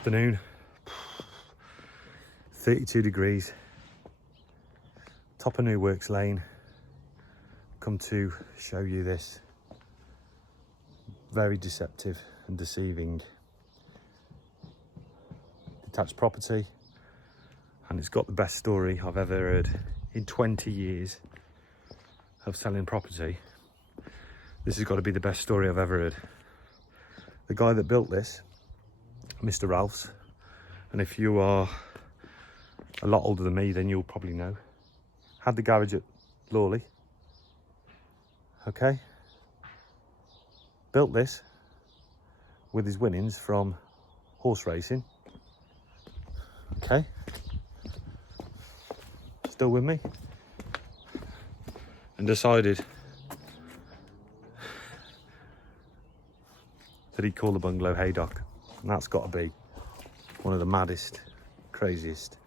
Afternoon, 32 degrees, top of New Works Lane. Come to show you this very deceptive and deceiving detached property, and it's got the best story I've ever heard in 20 years of selling property. This has got to be the best story I've ever heard. The guy that built this, Mr. Ralph's, and if you are a lot older than me, then you'll probably know, had the garage at Lawley, okay? Built this with his winnings from horse racing, okay? Still with me? And decided that he'd call the bungalow Haydock. And that's got to be one of the maddest, craziest,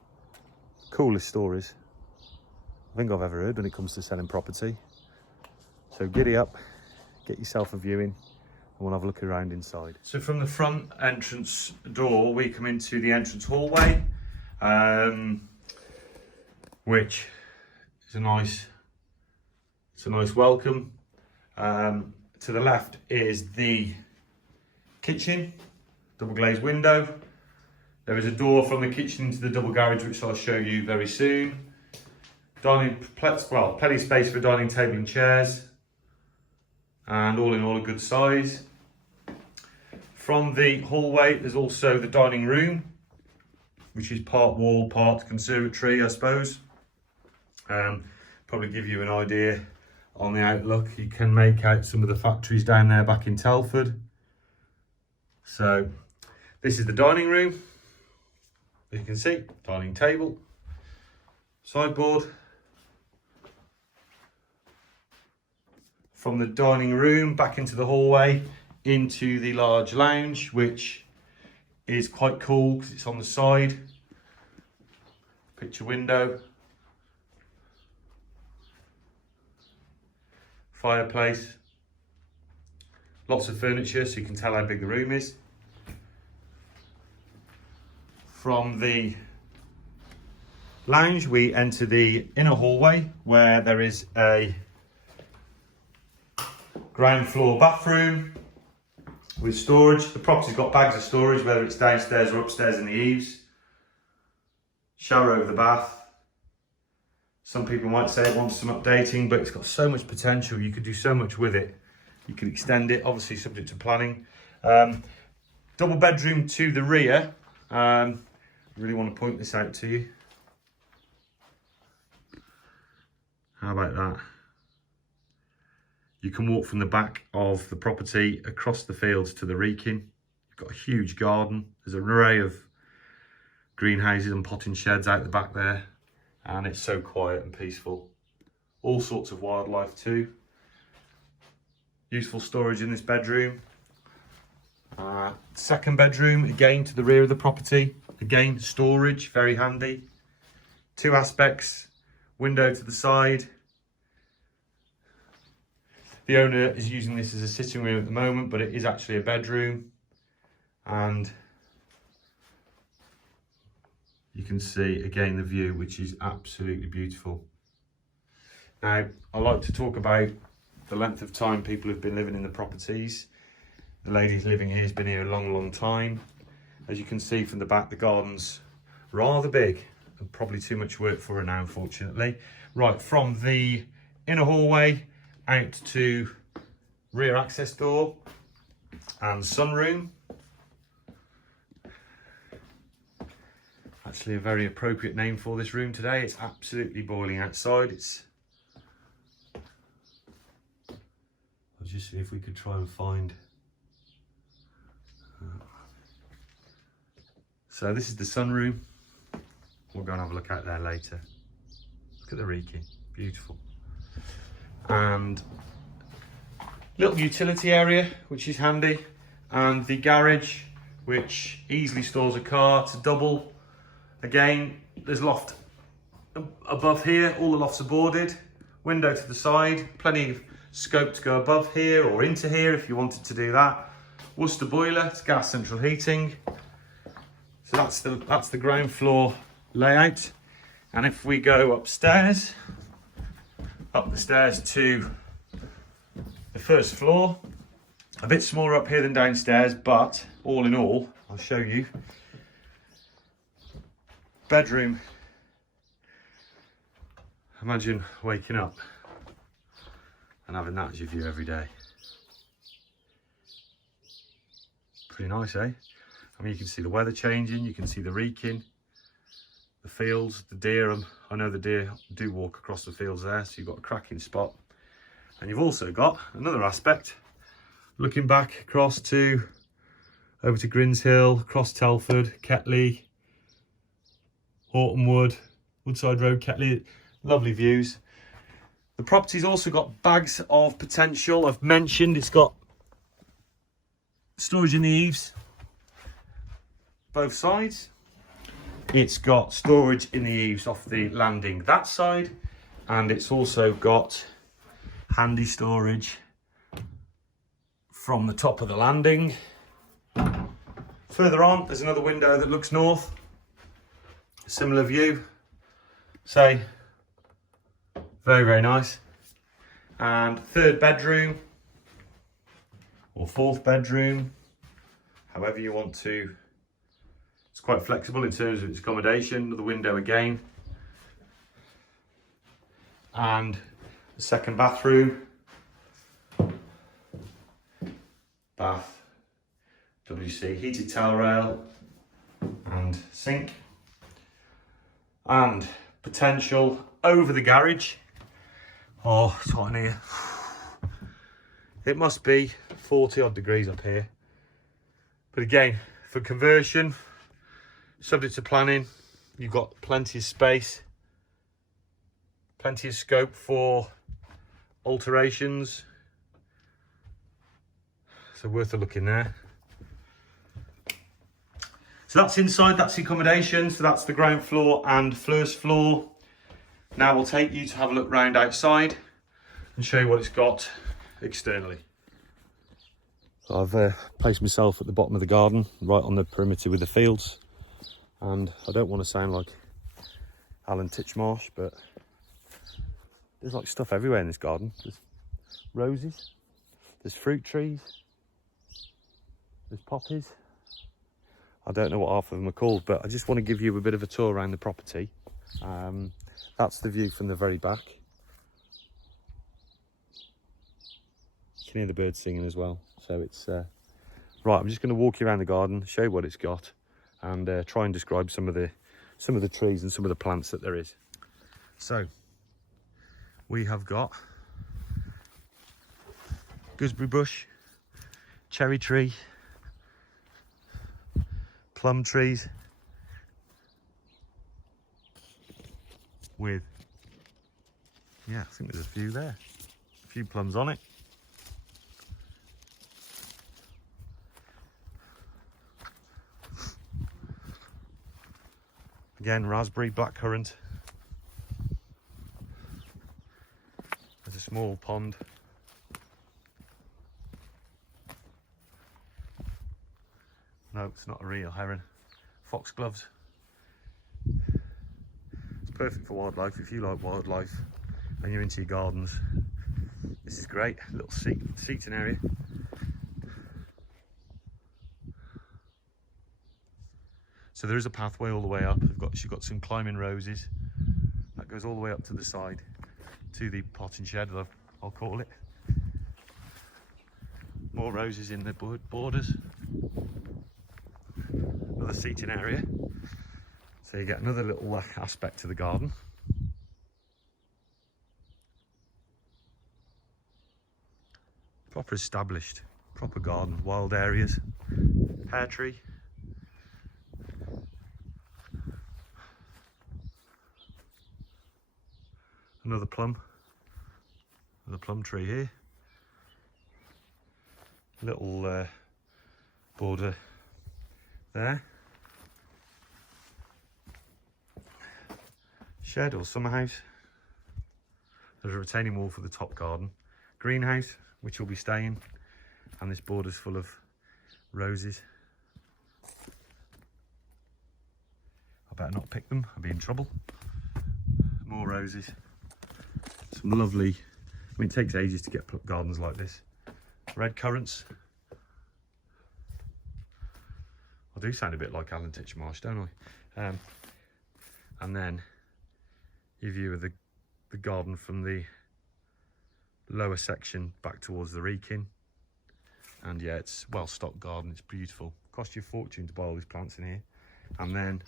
coolest stories I think I've ever heard when it comes to selling property. So giddy up, get yourself a viewing, and we'll have a look around inside. So from the front entrance door, we come into the entrance hallway, which is a nice welcome. To the left is the kitchen. Double glazed window. There is a door from the kitchen into the double garage, which I'll show you very soon. Plenty of space for dining table and chairs, and all in all a good size. From the hallway, there's also the dining room, which is part wall, part conservatory, I suppose. Probably give you an idea on the outlook. You can make out some of the factories down there back in Telford. So this is the dining room. As you can see, dining table, sideboard. From the dining room back into the hallway, into the large lounge, which is quite cool because it's on the side. Picture window. Fireplace. Lots of furniture, so you can tell how big the room is. From the lounge, we enter the inner hallway, where there is a ground floor bathroom with storage. The property's got bags of storage, whether it's downstairs or upstairs in the eaves. Shower over the bath. Some people might say it wants some updating, but it's got so much potential. You could do so much with it. You can extend it, obviously subject to planning. Double bedroom to the rear. Really want to point this out to you. How about that? You can walk from the back of the property across the fields to the Wrekin. You've got a huge garden. There's an array of greenhouses and potting sheds out the back there. And it's so quiet and peaceful. All sorts of wildlife too. Useful storage in this bedroom. Second bedroom, again to the rear of the property. Again, storage, very handy. Two aspects, window to the side. The owner is using this as a sitting room at the moment, but it is actually a bedroom. And you can see again the view, which is absolutely beautiful. Now, I like to talk about the length of time people have been living in the properties. The lady living here has been here a long time. As you can see from the back, the garden's rather big and probably too much work for her now, unfortunately. Right, from the inner hallway out to rear access door and sunroom. Actually a very appropriate name for this room today. It's absolutely boiling outside. I'll just see if we could try and find. So this is the sunroom. We'll go and have a look out there later. Look at the Wrekin, beautiful. And little utility area, which is handy. And the garage, which easily stores a car to double. Again, there's loft above here. All the lofts are boarded. Window to the side. Plenty of scope to go above here or into here if you wanted to do that. Worcester boiler, it's gas central heating. So that's the ground floor layout. And if we go upstairs, up the stairs to the first floor, a bit smaller up here than downstairs, but all in all, I'll show you. Bedroom. Imagine waking up and having that as your view every day. Pretty nice, eh? I mean, you can see the weather changing, you can see the Wrekin, the fields, the deer. I know the deer do walk across the fields there, so you've got a cracking spot. And you've also got another aspect, looking back across to, over to Grins Hill, across Telford, Ketley, Horton Wood, Woodside Road, Ketley, lovely views. The property's also got bags of potential. I've mentioned it's got storage in the eaves, both sides. It's got storage in the eaves off the landing that side, and it's also got handy storage from the top of the landing. Further on, there's another window that looks north. Similar view. Say, very, very nice. And third bedroom, or fourth bedroom, however you want to. It's quite flexible in terms of its accommodation. Another window again. And the second bathroom. Bath, WC, heated towel rail and sink. And potential over the garage. Oh, it's hot in here. It must be 40 odd degrees up here. But again, for conversion, subject to planning, you've got plenty of space, plenty of scope for alterations. So worth a look in there. So that's inside, that's the accommodation. So that's the ground floor and first floor. Now we'll take you to have a look round outside and show you what it's got externally. So I've placed myself at the bottom of the garden, right on the perimeter with the fields. And I don't want to sound like Alan Titchmarsh, but there's like stuff everywhere in this garden. There's roses, there's fruit trees, there's poppies. I don't know what half of them are called, but I just want to give you a bit of a tour around the property. That's the view from the very back. You can hear the birds singing as well. So it's right. I'm just going to walk you around the garden, show you what it's got, and try and describe some of the trees and some of the plants that there is. So we have got gooseberry bush, cherry tree, plum trees with, yeah, I think there's a few there, a few plums on it. Again, raspberry, blackcurrant. There's a small pond. No, it's not a real heron. Foxgloves. It's perfect for wildlife. If you like wildlife and you're into your gardens, this is great. A little seating area. So there is a pathway all the way up. She's got some climbing roses. That goes all the way up to the side, to the potting shed, I'll call it. More roses in the borders. Another seating area. So you get another little aspect to the garden. Proper established, proper garden, wild areas, pear tree. Another plum tree here. Little border there. Shed or summer house. There's a retaining wall for the top garden. Greenhouse, which will be staying, and this border's full of roses. I better not pick them, I'll be in trouble. More roses. Some lovely, I mean, it takes ages to get gardens like this. Red currants. I do sound a bit like Alan Titchmarsh, don't I? And then your view of the garden from the lower section back towards the Wrekin. And yeah, it's well-stocked garden, it's beautiful. Cost you a fortune to buy all these plants in here. And then,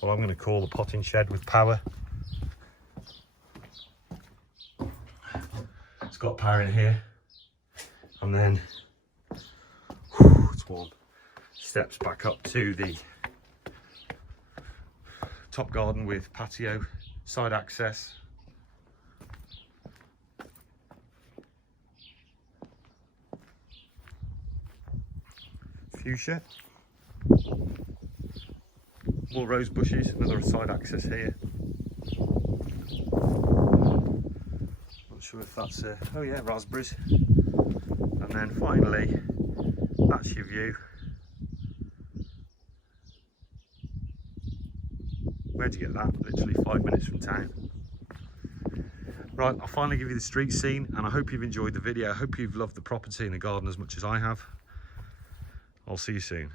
what I'm going to call the potting shed with power. It's got power in here. And then, whew, it's warm. Steps back up to the top garden with patio, side access. Fuchsia. More rose bushes, another side access here. Not sure if that's oh yeah, raspberries. And then finally, that's your view. Where'd you get that? Literally 5 minutes from town. Right, I'll finally give you the street scene, and I hope you've enjoyed the video. I hope you've loved the property and the garden as much as I have. I'll see you soon.